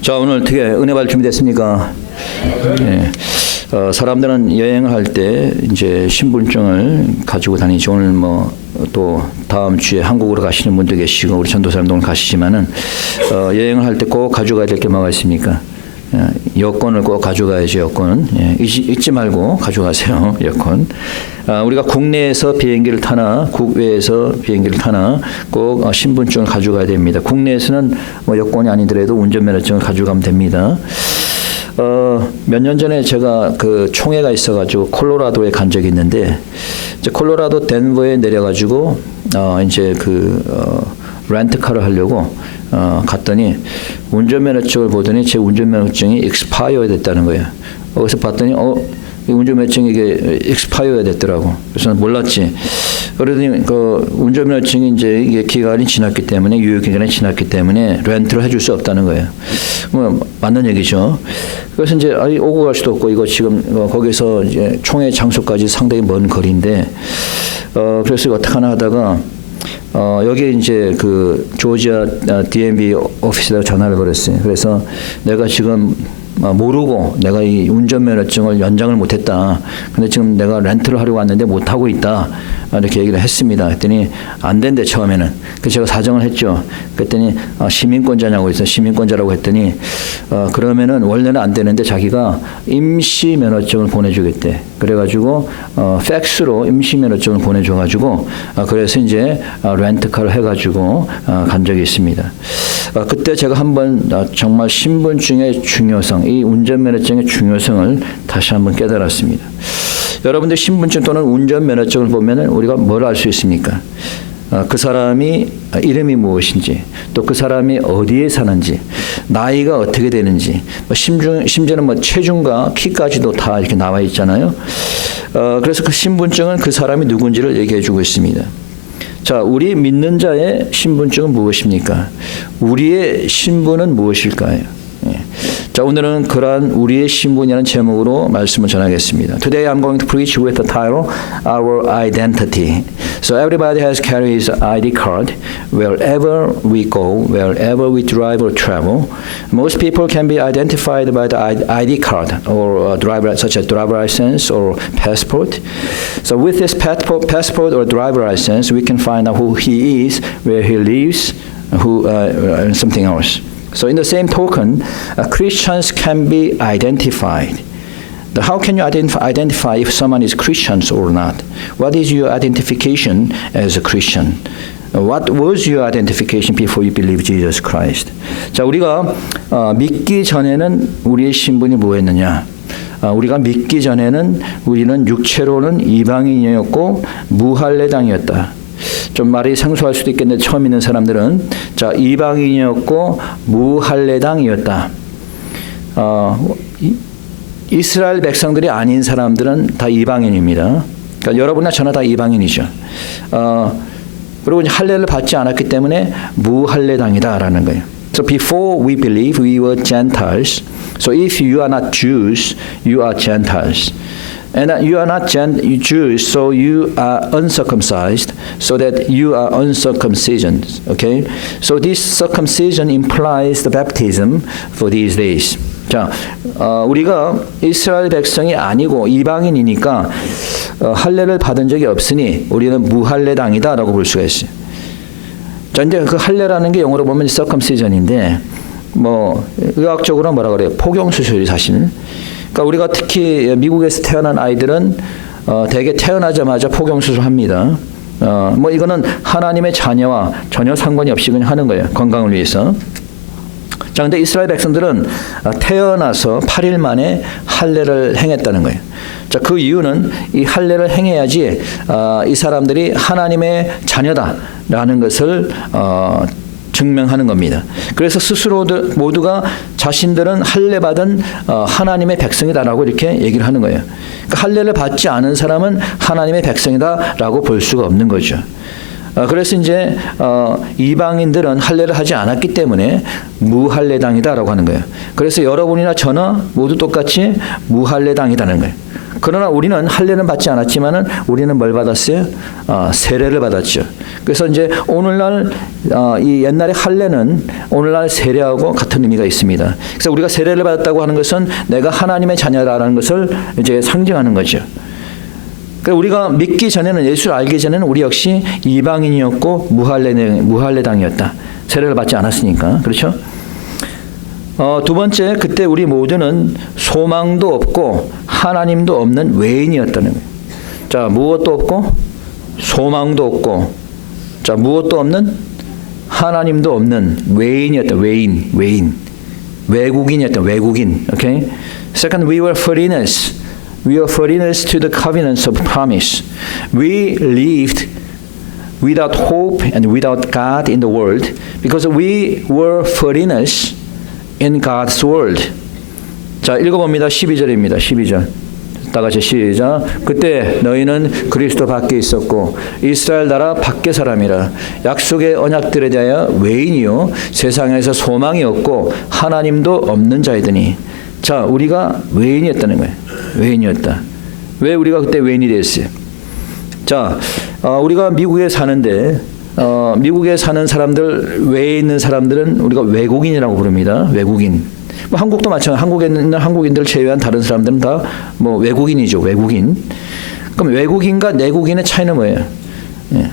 자, 오늘 어떻게 은혜 받을 준비됐습니까? 네. 사람들은 여행을 할 때 이제 신분증을 가지고 다니죠. 오늘 뭐 또 다음 주에 한국으로 가시는 분도 계시고 우리 전도사님도 오늘 가시지만은 여행을 할 때 꼭 가져가야 될 게 뭐가 있습니까? 여권을 꼭 가져가야죠. 여권. 잊지 말고 가져가세요. 여권. 우리가 국내에서 비행기를 타나 국외에서 비행기를 타나 꼭 신분증을 가져가야 됩니다. 국내에서는 뭐 여권이 아니더라도 운전면허증을 가져가면 됩니다. 몇 년 전에 제가 그 총회가 있어가지고 콜로라도에 간 적이 있는데 이제 콜로라도 덴버에 내려가지고 이제 렌트카를 하려고 갔더니 운전면허증을 보더니 제 운전면허증이 익스파이어 됐다는 거예요. 거기서 봤더니 이 운전면허증이 이게 익스파이어가 됐더라고. 그래서 몰랐지. 그러더니 그 운전면허증이 이제 이게 기간이 지났기 때문에 유효 기간이 지났기 때문에 렌트를 해줄 수 없다는 거예요. 뭐 맞는 얘기죠. 그래서 이제 오고 갈 수도 없고 이거 지금 거기서 이제 총회 장소까지 상당히 먼 거리인데 그래서 어떻게 하나 하다가 여기 이제 그 조지아 DMV 오피스에다 전화를 걸었어요. 그래서 내가 지금 모르고 내가 이 운전면허증을 연장을 못했다. 근데 지금 내가 렌트를 하려고 왔는데 못하고 있다. 이렇게 얘기를 했습니다. 그랬더니 안 된대 처음에는. 그래서 제가 사정을 했죠. 그랬더니 시민권자냐고 해서 시민권자라고 했더니 그러면은 원래는 안 되는데 자기가 임시 면허증을 보내주겠대. 그래가지고 팩스로 임시 면허증을 보내줘가지고 그래서 이제 렌트카를 해가지고 간 적이 있습니다. 그때 제가 한번 정말 신분증의 중요성, 이 운전면허증의 중요성을 다시 한번 깨달았습니다. 여러분들 신분증 또는 운전면허증을 보면은 우리가 뭘 알 수 있습니까? 그 사람이 이름이 무엇인지, 또 그 사람이 어디에 사는지, 나이가 어떻게 되는지, 심지어는 뭐 체중과 키까지도 다 이렇게 나와 있잖아요. 그래서 그 신분증은 그 사람이 누군지를 얘기해주고 있습니다. 자, 우리 믿는 자의 신분증은 무엇입니까? 우리의 신분은 무엇일까요? 자, 오늘은 그러한 우리의 신분이라는 제목으로 말씀을 전하겠습니다. Today I'm going to preach with the title Our Identity. So everybody has carried his ID card wherever we go, wherever we drive or travel. Most people can be identified by the ID card or such as driver license or passport. So with this passport or driver license, we can find out who he is, where he lives, and something else. So in the same token, Christians can be identified. How can you identify if someone is Christian or not? What is your identification as a Christian? What was your identification before you believed Jesus Christ? 자, 우리가 믿기 전에는 우리의 신분이 뭐였느냐? 우리가 믿기 전에는 우리는 육체로는 이방인이었고 무할례당이었다. 좀 말이 생소할 수도 있겠는데 처음 있는 사람들은 자, 이방인이었고 무할례당이었다. 이스라엘 백성들이 아닌 사람들은 다 이방인입니다. 그러니까 여러분이나 저나 다 이방인이죠. 그리고 할례를 받지 않았기 때문에 무할례당이다라는 거예요. So before we believe, we were Gentiles. So if you are not Jews, you are Gentiles. And you are not Jews, so you are uncircumcised, so that you are uncircumcision. Okay? So this circumcision implies the baptism for these days. 자, 우리가 이스라엘 백성이 아니고 이방인이니까 할례를 받은 적이 없으니 우리는 무할례당이다라고 볼 수가 있어요. 자, 이제 그 할례라는 게 영어로 보면 circumcision인데 뭐 의학적으로 뭐라 그래요? 포경 수술이 사실. 그러니까 우리가 특히 미국에서 태어난 아이들은 대개 태어나자마자 포경 수술합니다. 뭐 이거는 하나님의 자녀와 전혀 상관이 없이 그냥 하는 거예요. 건강을 위해서. 자, 근데 이스라엘 백성들은 태어나서 8일 만에 할례를 행했다는 거예요. 자, 그 이유는 이 할례를 행해야지 이 사람들이 하나님의 자녀다라는 것을 증명하는 겁니다. 그래서 스스로 모두가 자신들은 할례 받은 하나님의 백성이다라고 이렇게 얘기를 하는 거예요. 그러니까 할례를 받지 않은 사람은 하나님의 백성이다라고 볼 수가 없는 거죠. 그래서 이제 이방인들은 할례를 하지 않았기 때문에 무할례당이다라고 하는 거예요. 그래서 여러분이나 저나 모두 똑같이 무할례당이라는 거예요. 그러나 우리는 할례는 받지 않았지만은 우리는 뭘 받았어요? 세례를 받았죠. 그래서 이제 오늘날 이 옛날의 할례는 오늘날 세례하고 같은 의미가 있습니다. 그래서 우리가 세례를 받았다고 하는 것은 내가 하나님의 자녀라는 것을 이제 상징하는 거죠. 그러니까 우리가 믿기 전에는, 예수를 알기 전에는 우리 역시 이방인이었고 무할례당이었다. 세례를 받지 않았으니까. 그렇죠? 두 번째, 그때 우리 모두는 소망도 없고 하나님도 없는 외인이었다는 거예요. 자, 무엇도 없고 소망도 없고, 자, 무엇도 없는 하나님도 없는 외인이었다. 외국인이었다. 외국인. Okay? Second, we were foreigners. We were foreigners to the covenants of promise. We lived without hope and without God in the world because we were foreigners in God's world. 자, 읽어봅니다. 12절입니다. 12절. 다 같이 시작. 그때 너희는 그리스도 밖에 있었고 이스라엘 나라 밖의 사람이라. 약속의 언약들에 대하여 외인이요 세상에서 소망이 없고 하나님도 없는 자이더니. 자, 우리가 외인이었다는 거예요. 외인이었다. 왜 우리가 그때 외인이 됐어요? 자, 우리가 미국에 사는데 미국에 사는 사람들, 외에 있는 사람들은 우리가 외국인이라고 부릅니다. 외국인. 뭐 한국도 마찬가지. 한국에 있는 한국인들 제외한 다른 사람들은 다 뭐 외국인이죠. 외국인. 그럼 외국인과 내국인의 차이는 뭐예요? 예.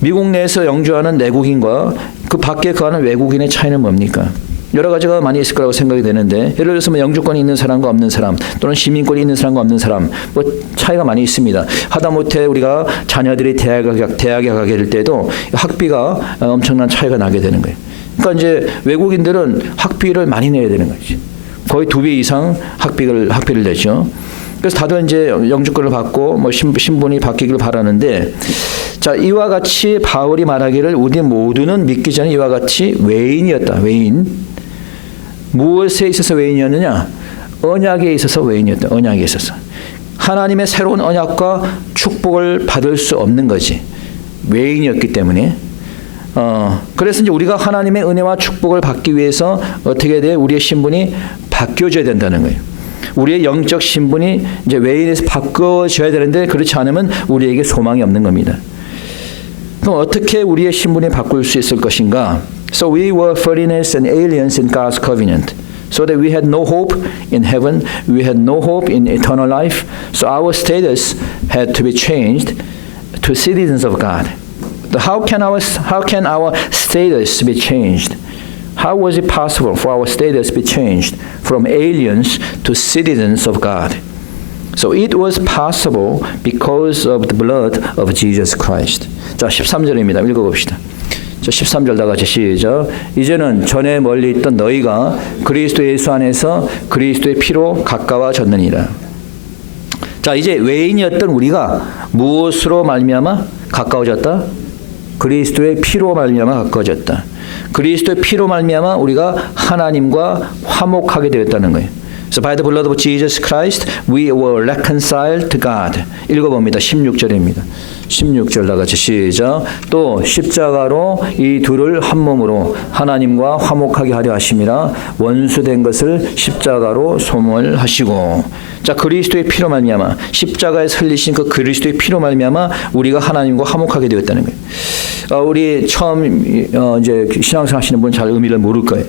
미국 내에서 영주하는 내국인과 그 밖에 거하는 외국인의 차이는 뭡니까? 여러 가지가 많이 있을 거라고 생각이 되는데, 예를 들어서 뭐 영주권이 있는 사람과 없는 사람, 또는 시민권이 있는 사람과 없는 사람, 뭐 차이가 많이 있습니다. 하다못해 우리가 자녀들이 대학에 가게 될 때도 학비가 엄청난 차이가 나게 되는 거예요. 그러니까 이제 외국인들은 학비를 많이 내야 되는 거지. 거의 2배 이상 학비를 내죠. 그래서 다들 이제 영주권을 받고 뭐 신분이 바뀌기를 바라는데, 자, 이와 같이 바울이 말하기를 우리 모두는 믿기 전에 이와 같이 외인이었다. 외인. 무엇에 있어서 외인이었느냐? 언약에 있어서 외인이었다. 언약에 있어서. 하나님의 새로운 언약과 축복을 받을 수 없는 거지. 외인이었기 때문에. 그래서 이제 우리가 하나님의 은혜와 축복을 받기 위해서 어떻게 돼? 우리의 신분이 바뀌어져야 된다는 거예요. 우리의 영적 신분이 이제 외인에서 바꿔져야 되는데, 그렇지 않으면 우리에게 소망이 없는 겁니다. 그럼 어떻게 우리의 신분이 바꿀 수 있을 것인가? So we were foreigners and aliens in God's covenant. So that we had no hope in heaven, we had no hope in eternal life. So our status had to be changed to citizens of God. How can our status be changed? How was it possible for our status to be changed from aliens to citizens of God? So it was possible because of the blood of Jesus Christ. 자, 13절입니다. 읽어봅시다. 자, 13절 다 같이 시작. 이제는 전에 멀리 있던 너희가 그리스도 예수 안에서 그리스도의 피로 가까워졌느니라. 자, 이제 외인이었던 우리가 무엇으로 말미암아 가까워졌다? 그리스도의 피로 말미암아 가까워졌다. 그리스도의 피로 말미암아 우리가 하나님과 화목하게 되었다는 거예요. So by the blood of Jesus Christ, we were reconciled to God. 읽어봅니다. 16절입니다. 16절 다 같이 시작. 또 십자가로 이 둘을 한 몸으로 하나님과 화목하게 하려 하심이라. 원수된 것을 십자가로 소멸하시고. 자, 그리스도의 피로 말미암아, 십자가에서 흘리신 그 그리스도의 피로 말미암아 우리가 하나님과 화목하게 되었다는 거예요. 우리 처음 이제 신앙생활 하시는 분은 잘 의미를 모를 거예요.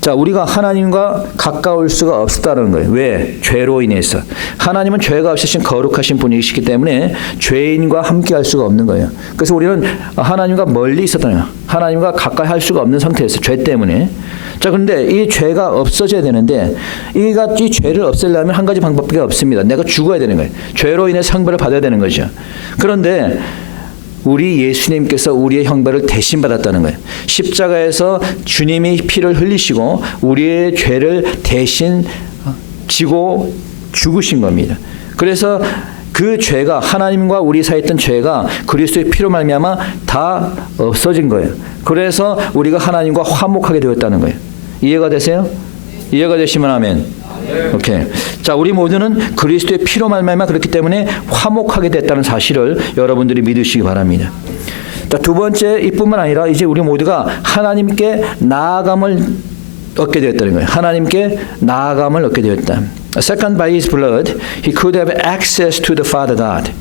자, 우리가 하나님과 가까울 수가 없었다는 거예요. 왜? 죄로 인해서. 하나님은 죄가 없으신 거룩하신 분이시기 때문에 죄인과 함께 할 수가 없는 거예요. 그래서 우리는 하나님과 멀리 있었다는 거예요. 하나님과 가까이 할 수가 없는 상태였어요. 죄 때문에. 자, 그런데 이 죄가 없어져야 되는데, 이 죄를 없애려면 한 가지 방법밖에 없습니다. 내가 죽어야 되는 거예요. 죄로 인해 상벌을 받아야 되는 거죠. 그런데 우리 예수님께서 우리의 형벌을 대신 받았다는 거예요. 십자가에서 주님이 피를 흘리시고 우리의 죄를 대신 지고 죽으신 겁니다. 그래서 그 죄가, 하나님과 우리 사이에 있던 죄가 그리스도의 피로 말미암아 다 없어진 거예요. 그래서 우리가 하나님과 화목하게 되었다는 거예요. 이해가 되세요? 이해가 되시면 아멘. 오케이. 자, 우리 모두는 그리스도의 피로 말미암아 그렇기 때문에 화목하게 됐다는 사실을 여러분들이 믿으시기 바랍니다. 자, 두 번째, 이뿐만 아니라 이제 우리 모두가 하나님께 나아감을 얻게 되었다는 거예요. 하나님께 나아감을 얻게 되었다. Second, by His blood, He could have access to the Father God.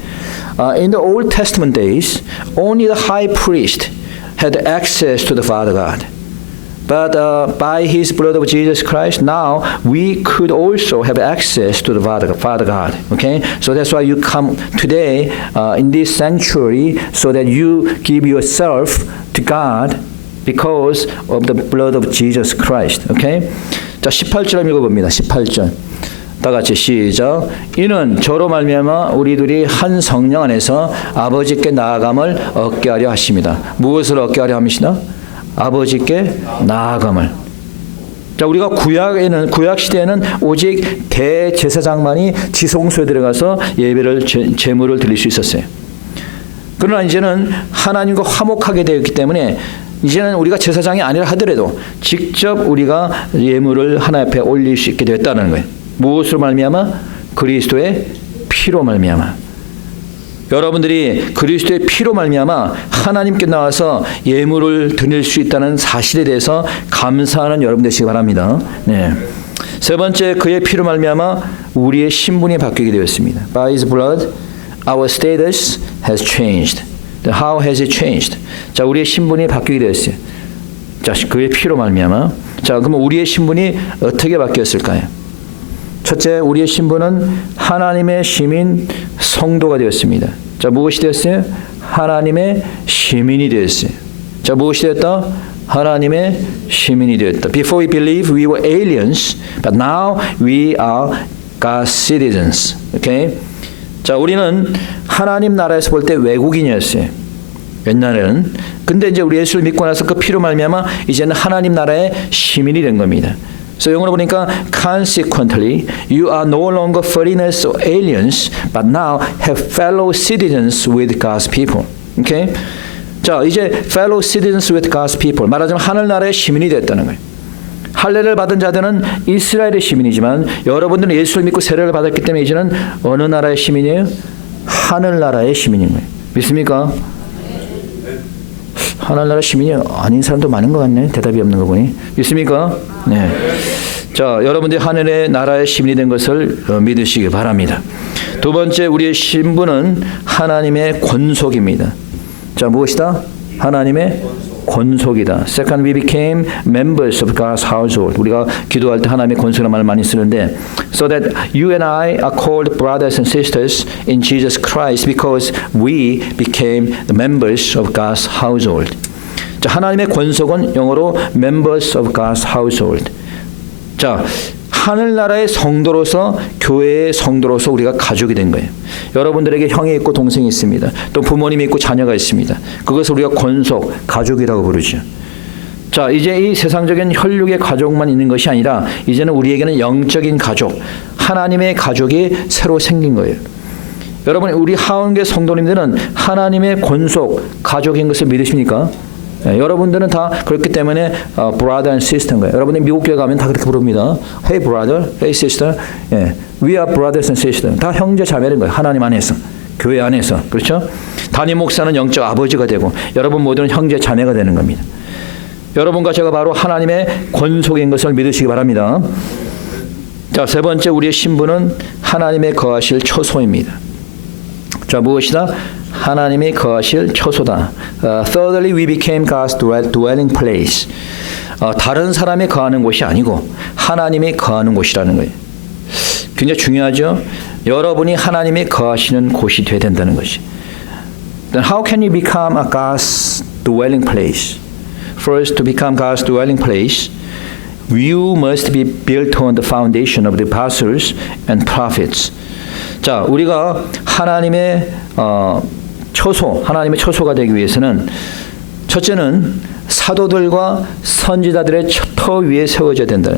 In the Old Testament days, only the high priest had access to the Father God. But by His blood of Jesus Christ, now we could also have access to the Father God. Okay, so that's why you come today in this sanctuary, so that you give yourself to God because of the blood of Jesus Christ. Okay, 자 18절 읽어봅니다. 18절. 다 같이 시작. 이는 저로 말미암아 우리들이 한 성령 안에서 아버지께 나아감을 얻게 하려 하십니다. 무엇을 얻게 하려 합니다? 아버지께 나아감을. 자, 우리가 구약 시대에는 오직 대제사장만이 지성소에 들어가서 예배를 제물을 드릴 수 있었어요. 그러나 이제는 하나님과 화목하게 되었기 때문에 이제는 우리가 제사장이 아니라 하더라도 직접 우리가 예물을 하나님 앞에 올릴 수 있게 되었다는 거예요. 무엇으로 말미암아? 그리스도의 피로 말미암아. 여러분들이 그리스도의 피로 말미암아 하나님께 나와서 예물을 드릴 수 있다는 사실에 대해서 감사하는 여러분 되시기 바랍니다. 네. 세 번째, 그의 피로 말미암아 우리의 신분이 바뀌게 되었습니다. By His blood, our status has changed. How has it changed? 자, 우리의 신분이 바뀌게 되었어요. 자, 그의 피로 말미암아. 자, 그러면 우리의 신분이 어떻게 바뀌었을까요? 첫째, 우리의 신분은 하나님의 시민 성도가 되었습니다. 자, 무엇이 되었어요? 하나님의 시민이 되었어요. 자, 무엇이 되었다? 하나님의 시민이 되었다. Before we believe, we were aliens, but now we are God's citizens. Okay? 자, 우리는 하나님 나라에서 볼 때 외국인이었어요. 옛날에는. 근데 이제 우리 예수를 믿고 나서 그 피로 말미암아 이제는 하나님 나라의 시민이 된 겁니다. So 영어로 보니까 consequently you are no longer foreigners or aliens but now have fellow citizens with God's people. Okay? 자, 이제 fellow citizens with God's people. 말하자면 하늘나라의 시민이 됐다는 거예요. 할례를 받은 자들은 이스라엘의 시민이지만 여러분들은 예수를 믿고 세례를 받았기 때문에 이제는 어느 나라의 시민이에요? 하늘나라의 시민인 거예요. 믿습니까? 하늘나라 시민이 아닌 사람도 많은 것 같네. 대답이 없는 거 보니. 믿습니까? 네. 자, 여러분들이 하늘의 나라의 시민이 된 것을 믿으시기 바랍니다. 두 번째, 우리의 신분은 하나님의 권속입니다. 자, 무엇이다? 하나님의 권속이다. Second, we became members of God's household. 우리가 기도할 때 하나님의 권속이라는 말을 많이 쓰는데, so that you and I are called brothers and sisters in Jesus Christ because we became the members of God's household. 자, 하나님의 권속은 영어로 members of God's household. 자, 하늘나라의 성도로서 교회의 성도로서 우리가 가족이 된 거예요. 여러분들에게 형이 있고 동생이 있습니다. 또 부모님이 있고 자녀가 있습니다. 그것을 우리가 권속, 가족이라고 부르죠. 자, 이제 이 세상적인 혈육의 가족만 있는 것이 아니라 이제는 우리에게는 영적인 가족, 하나님의 가족이 새로 생긴 거예요. 여러분, 우리 하원교회 성도님들은 하나님의 권속, 가족인 것을 믿으십니까? 네, 여러분들은 다 그렇기 때문에 brother and sister인 거예요. 여러분들 미국 교회 가면 다 그렇게 부릅니다. Hey brother, hey sister. 예, we are brothers and sisters. 다 형제 자매인 거예요. 하나님 안에서, 교회 안에서. 그렇죠? 담임 목사는 영적 아버지가 되고 여러분 모두는 형제 자매가 되는 겁니다. 여러분과 제가 바로 하나님의 권속인 것을 믿으시기 바랍니다. 자, 세 번째, 우리의 신분은 하나님의 거하실 처소입니다. 자, 무엇이다? 하나님이 거하실 처소다. Thirdly, we became God's dwelling place. 다른 사람이 거하는 곳이 아니고 하나님이 거하는 곳이라는 거예요. 굉장히 중요하죠. 여러분이 하나님이 거하시는 곳이 되어야 된다는 것이. Then how can you become a God's dwelling place? First, to become God's dwelling place, you must be built on the foundation of the apostles and prophets. 자, 우리가 하나님의 처소, 하나님의 처소가 되기 위해서는 첫째는 사도들과 선지자들의 터 위에 세워져야 된다.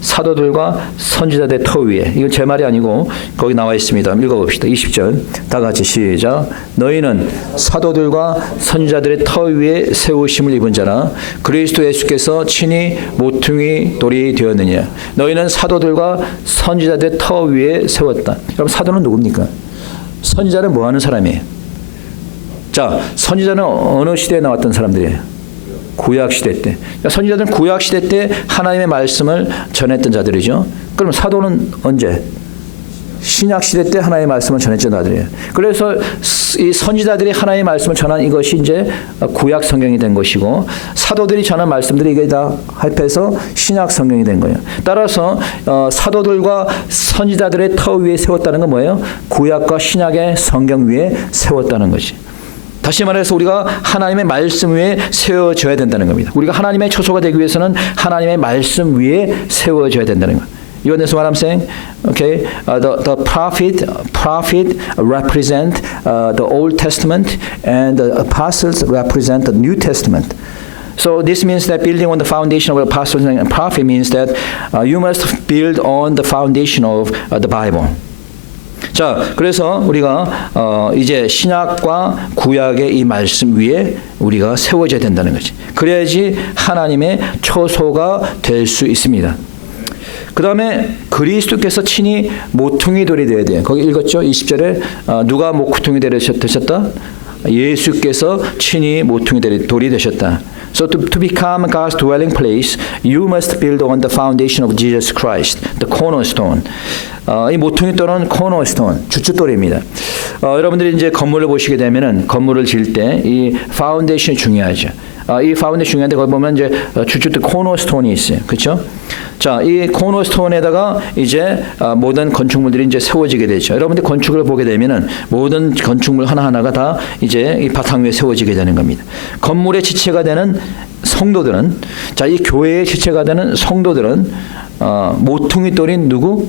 사도들과 선지자들의 터 위에. 이건 제 말이 아니고 거기 나와 있습니다. 읽어봅시다. 20절. 다 같이 시작. 너희는 사도들과 선지자들의 터 위에 세우심을 입은 자라. 그리스도 예수께서 친히 모퉁이 돌이 되었느냐. 너희는 사도들과 선지자들의 터 위에 세웠다. 여러분, 사도는 누굽니까? 선지자는 뭐 하는 사람이에요? 자, 선지자는 어느 시대에 나왔던 사람들이에요? 구약 시대 때. 선지자들은 구약 시대 때 하나님의 말씀을 전했던 자들이죠. 그럼 사도는 언제? 신약 시대 때 하나님의 말씀을 전했던 자들이에요. 그래서 이 선지자들이 하나님의 말씀을 전한 이것이 이제 구약 성경이 된 것이고, 사도들이 전한 말씀들이 이게 다 합해서 신약 성경이 된 거예요. 따라서 사도들과 선지자들의 터 위에 세웠다는 건 뭐예요? 구약과 신약의 성경 위에 세웠다는 것이. 다시 말해서 우리가 하나님의 말씀 위에 세워져야 된다는 겁니다. 우리가 하나님의 처소가 되기 위해서는 하나님의 말씀 위에 세워져야 된다는 거예요. You understand what I'm saying? Okay, the prophet represent the Old Testament, and the apostles represent the New Testament. So this means that building on the foundation of the apostles and prophet means that you must build on the foundation of the Bible. 자, 그래서 우리가 이제 신약과 구약의 이 말씀 위에 우리가 세워져야 된다는 거지. 그래야지 하나님의 처소가 될 수 있습니다. 그 다음에 그리스도께서 친히 모퉁이 돌이 되어야 돼요. 거기 읽었죠? 20절에 누가 모퉁이 되셨다? 예수께서 친히 모퉁이 돌이 되셨다. So to become God's dwelling place, you must build on the foundation of Jesus Christ, the cornerstone. 이 모퉁이 돌은 cornerstone, 주춧돌입니다. 여러분들이 이제 건물을 보시게 되면은 건물을 지을 때 이 파운데이션이 중요하죠. 이 파운데이션 중요한데 거기 보면 이제 주춧돌 코너스톤이 있어요. 그렇죠? 자, 이 코너스톤에다가 이제 모든 건축물들이 이제 세워지게 되죠. 여러분들 건축을 보게 되면은 모든 건축물 하나하나가 다 이제 이 바탕 위에 세워지게 되는 겁니다. 건물의 지체가 되는 성도들은, 자, 이 교회의 지체가 되는 성도들은 모퉁이 돌인 누구?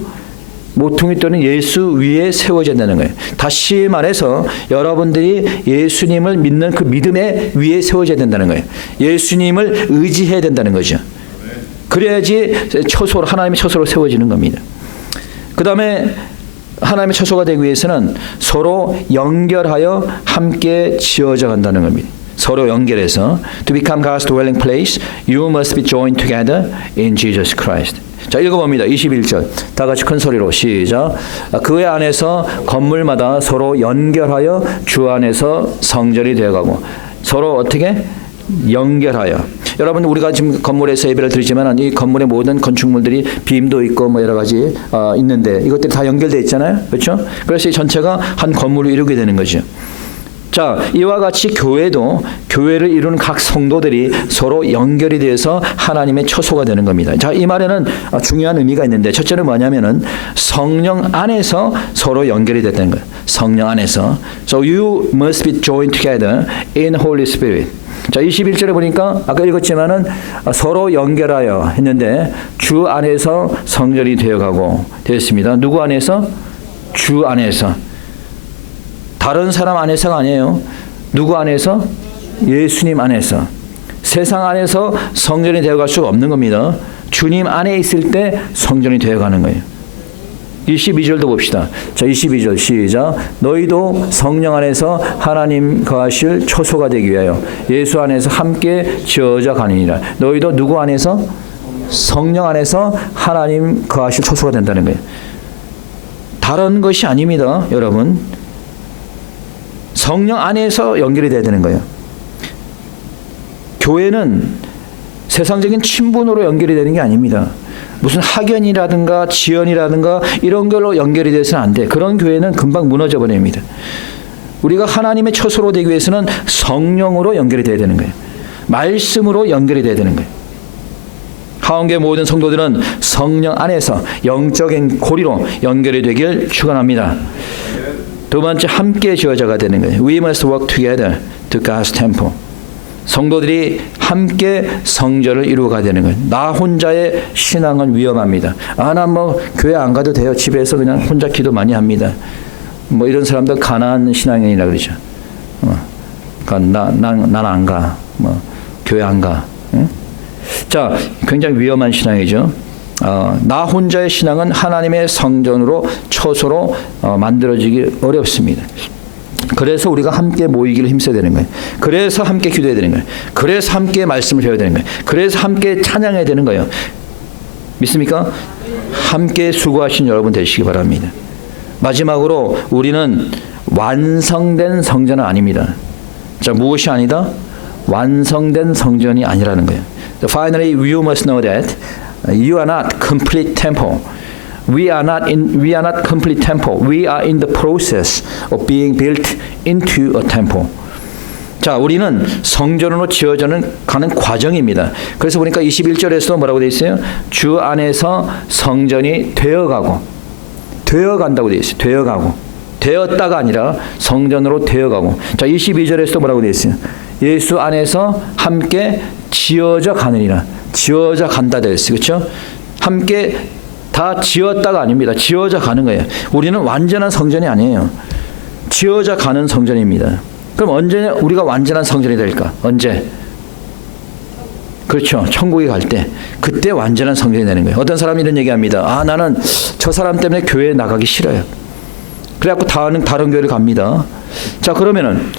모퉁이 돌은 예수 위에 세워져야 되는 거예요. 다시 말해서 여러분들이 예수님을 믿는 그 믿음의 위에 세워져야 된다는 거예요. 예수님을 의지해야 된다는 거죠. 그래야지 처소로, 하나님의 처소로 세워지는 겁니다. 그 다음에 하나님의 처소가 되기 위해서는 서로 연결하여 함께 지어져 간다는 겁니다. 서로 연결해서 To become God's dwelling place, you must be joined together in Jesus Christ. 자, 읽어봅니다. 21절. 다 같이 큰 소리로 시작. 그의 안에서 건물마다 서로 연결하여 주 안에서 성전이 되어가고. 서로 어떻게? 연결하여. 여러분, 우리가 지금 건물에서 예배를 드리지만 이 건물의 모든 건축물들이 빔도 있고 뭐 여러 가지 있는데 이것들이 다 연결되어 있잖아요. 그렇죠? 그래서 이 전체가 한 건물을 이루게 되는 거죠. 자, 이와 같이 교회도 교회를 이루는 각 성도들이 서로 연결이 되어서 하나님의 처소가 되는 겁니다. 자, 이 말에는 중요한 의미가 있는데, 첫째는 뭐냐면은 성령 안에서 서로 연결이 됐다는 거예요. 성령 안에서. So you must be joined together in Holy Spirit. 자, 21절에 보니까 아까 읽었지만은 서로 연결하여 했는데 주 안에서 성전이 되어가고 되었습니다. 누구 안에서? 주 안에서. 다른 사람 안에서가 아니에요. 누구 안에서? 예수님 안에서. 세상 안에서 성전이 되어갈 수가 없는 겁니다. 주님 안에 있을 때 성전이 되어가는 거예요. 22절도 봅시다. 자, 22절 시작. 너희도 성령 안에서 하나님 거하실 처소가 되기 위하여 예수 안에서 함께 지어져 가느니라. 너희도 누구 안에서? 성령 안에서 하나님 거하실 처소가 된다는 거예요. 다른 것이 아닙니다, 여러분. 성령 안에서 연결이 돼야 되는 거예요. 교회는 세상적인 친분으로 연결이 되는 게 아닙니다. 무슨 학연이라든가 지연이라든가 이런 걸로 연결이 돼서는 안 돼. 그런 교회는 금방 무너져 버립니다. 우리가 하나님의 처소로 되기 위해서는 성령으로 연결이 돼야 되는 거예요. 말씀으로 연결이 돼야 되는 거예요. 하원교회 모든 성도들은 성령 안에서 영적인 고리로 연결이 되길 축원합니다. 두 번째, 함께 지어져가 되는 거예요. We must work together to God's temple. 성도들이 함께 성전을 이루어가야 되는 거예요. 나 혼자의 신앙은 위험합니다. 나 뭐 교회 안 가도 돼요. 집에서 그냥 혼자 기도 많이 합니다. 뭐 이런 사람들 가난한 신앙인이라 그러죠. 그러니까 난 안 가. 뭐 교회 안 가. 응? 자, 굉장히 위험한 신앙이죠. 나 혼자의 신앙은 하나님의 성전으로 처소로 만들어지기 어렵습니다. 그래서 우리가 함께 모이기를 힘써야 되는 거예요. 그래서 함께 기도해야 되는 거예요. 그래서 함께 말씀을 배워야 되는 거예요. 그래서 함께 찬양해야 되는 거예요. 믿습니까? 함께 수고하신 여러분 되시기 바랍니다. 마지막으로 우리는 완성된 성전은 아닙니다. 자, 무엇이 아니다? 완성된 성전이 아니라는 거예요. So finally, you must know that you are not complete temple. We are not complete temple. We are in the process of being built into a temple. 자, 우리는 성전으로 지어져는 가는 과정입니다. 그래서 보니까 21절에서도 뭐라고 되어 있어요? 주 안에서 성전이 되어간다고 되어 있어요. 되어가고. 되었다가 아니라 성전으로 되어가고. 자, 22절에서도 뭐라고 되어 있어요? 예수 안에서 함께 지어져 가느니라. 지어져 간다 되어 있어요. 그렇죠? 함께 다 지었다가 아닙니다. 지어져 가는 거예요. 우리는 완전한 성전이 아니에요. 지어져 가는 성전입니다. 그럼 언제 우리가 완전한 성전이 될까? 언제? 그렇죠. 천국에 갈 때. 그때 완전한 성전이 되는 거예요. 어떤 사람이 이런 얘기합니다. 나는 저 사람 때문에 교회에 나가기 싫어요. 그래갖고 다른 교회를 갑니다. 자, 그러면은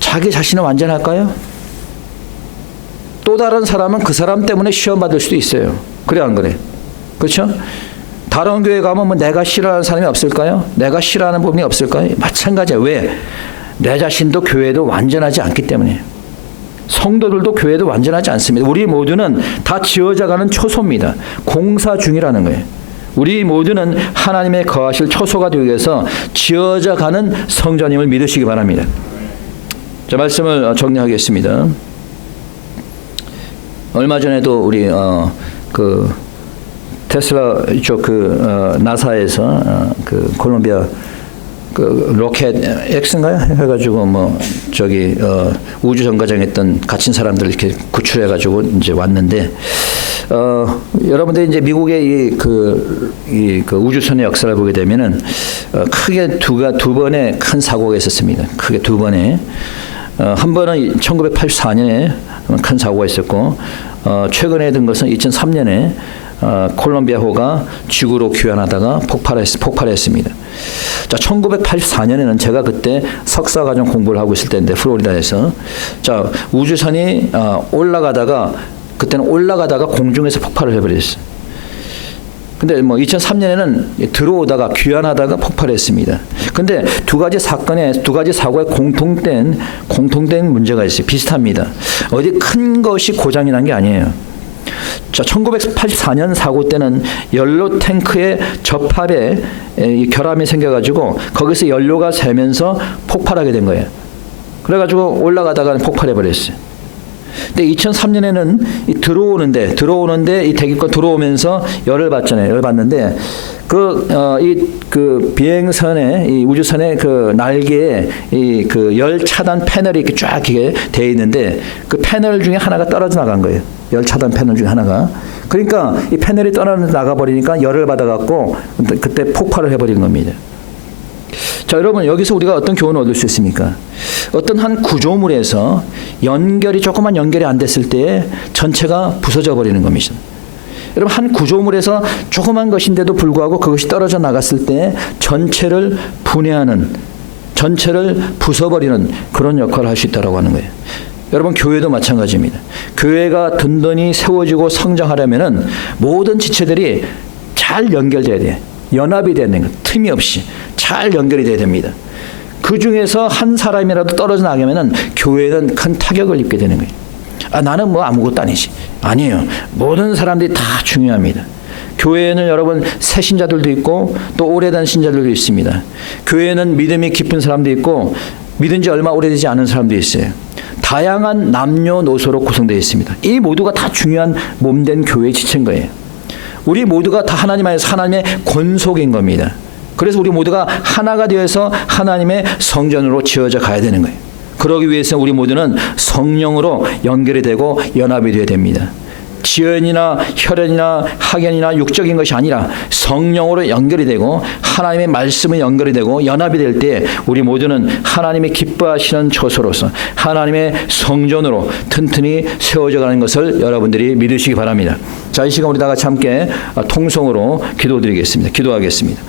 자기 자신은 완전할까요? 또 다른 사람은 그 사람 때문에 시험 받을 수도 있어요. 그래 안 그래? 그렇죠? 다른 교회 가면 뭐 내가 싫어하는 사람이 없을까요? 내가 싫어하는 부분이 없을까요? 마찬가지야. 왜? 내 자신도 교회도 완전하지 않기 때문에. 성도들도 교회도 완전하지 않습니다. 우리 모두는 다 지어져가는 초소입니다. 공사 중이라는 거예요. 우리 모두는 하나님의 거하실 초소가 되기 위해서 지어져가는 성전임을 믿으시기 바랍니다. 자, 말씀을 정리하겠습니다. 얼마 전에도 우리 테슬라 이쪽 나사에서 콜롬비아 로켓 X인가요? 해가지고 우주 정거장했던 갇힌 사람들 이렇게 구출해가지고 이제 왔는데 여러분들 이제 미국의 이 우주선의 역사를 보게 되면은 크게 두 번의 큰 사고가 있었습니다. 크게 두 번의 한 번은 1984년에 큰 사고가 있었고 최근에 든 것은 2003년에 콜롬비아호가 지구로 귀환하다가 폭발했습니다. 자, 1984년에는 제가 그때 석사과정 공부를 하고 있을 때인데 플로리다에서 자, 우주선이 그때는 올라가다가 공중에서 폭발을 해버렸어요. 근데 2003년에는 들어오다가 귀환하다가 폭발했습니다. 근데 두 가지 사고에 공통된 문제가 있어요. 비슷합니다. 어디 큰 것이 고장이 난 게 아니에요. 자, 1984년 사고 때는 연료 탱크의 접합에 결함이 생겨가지고 거기서 연료가 새면서 폭발하게 된 거예요. 그래가지고 올라가다가 폭발해버렸어요. 근데 2003년에는 들어오는데 이 대기권 들어오면서 열을 받잖아요. 열을 받는데 비행선의 이 우주선의 날개에 열 차단 패널이 이렇게 쫙 이렇게 돼 있는데 그 패널 중에 하나가 떨어져 나간 거예요. 열 차단 패널 중에 하나가. 그러니까 이 패널이 떨어져 나가 버리니까 열을 받아갖고 그때 폭발을 해버린 겁니다. 자, 여러분 여기서 우리가 어떤 교훈을 얻을 수 있습니까? 어떤 한 구조물에서 조금만 연결이 안 됐을 때 전체가 부서져 버리는 겁니다. 여러분 한 구조물에서 조그만 것인데도 불구하고 그것이 떨어져 나갔을 때 전체를 분해하는, 전체를 부숴버리는 그런 역할을 할 수 있다고 하는 거예요. 여러분 교회도 마찬가지입니다. 교회가 든든히 세워지고 성장하려면은 모든 지체들이 잘 연결돼야 돼요. 연합이 되는 것, 틈이 없이 잘 연결이 돼야 됩니다. 그 중에서 한 사람이라도 떨어져 나가면은 교회는 큰 타격을 입게 되는 거예요. 나는 아무것도 아니지. 아니에요. 모든 사람들이 다 중요합니다. 교회에는 여러분 새 신자들도 있고 또 오래된 신자들도 있습니다. 교회에는 믿음이 깊은 사람도 있고 믿은 지 얼마 오래되지 않은 사람도 있어요. 다양한 남녀노소로 구성되어 있습니다. 이 모두가 다 중요한 몸된 교회의 지체인 거예요. 우리 모두가 다 하나님 안에서 하나님의 권속인 겁니다. 그래서 우리 모두가 하나가 되어서 하나님의 성전으로 지어져 가야 되는 거예요. 그러기 위해서 우리 모두는 성령으로 연결이 되고 연합이 되어야 됩니다. 지연이나 혈연이나 학연이나 육적인 것이 아니라 성령으로 연결이 되고 하나님의 말씀에 연결이 되고 연합이 될 때 우리 모두는 하나님의 기뻐하시는 초소로서 하나님의 성전으로 튼튼히 세워져가는 것을 여러분들이 믿으시기 바랍니다. 자, 이 시간 우리 다 같이 함께 통성으로 기도하겠습니다.